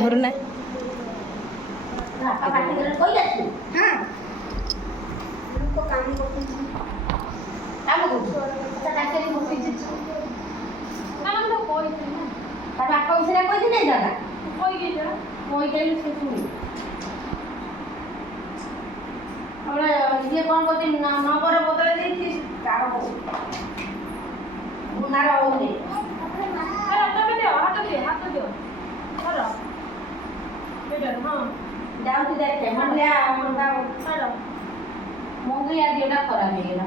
ধরু না ଇଏ କ'ଣ କରୁଛି ନମ୍ବର ବଦଳେଇ ଦେଇଛି ତାର ଗୁନାର ହଉନି ଯାଉଛି ଦେଖେ ମଙ୍ଗିଆ ଦିଟା ଖରାପ ହେଇଗଲା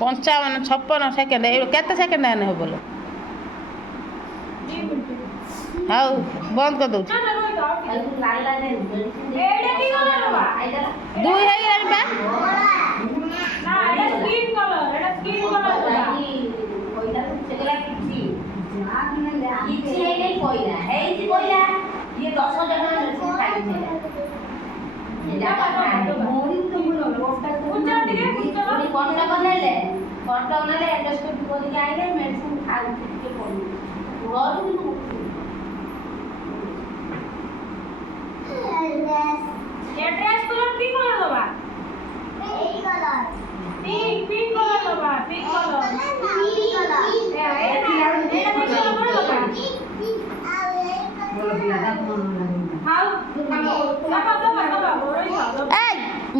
55 ସେକେଣ୍ଡ କେତେ ସେକେଣ୍ଡ ହେନେ ହବ ଲୋ ହଉ ବନ୍ଦ କରିଦଉଛି 2 ହେଇଗଲାଣି ବା କଟକ ନେଲେ ଏଣ୍ଡୋସ୍କୋପି କରିକି ଆଇଲେ ମେଡିସିନ ଖାଉଛି ଟିକେ ପଡୁନି ଘରୁ एड्रेस कलर की कलर दबा पिंक कलर पिंक कलर दबा पिंक कलर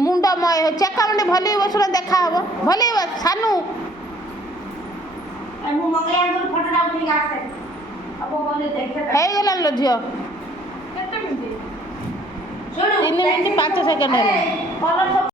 मुंड मय चेका मंडे भली बसुना देखा हबो भली बस सानू मु मंगले आंगुर फोटोटा उठिक आसे अब बोले देखे हे गेला लो झियो केते मिनिट 3 मिनिट 5 सेकंड है।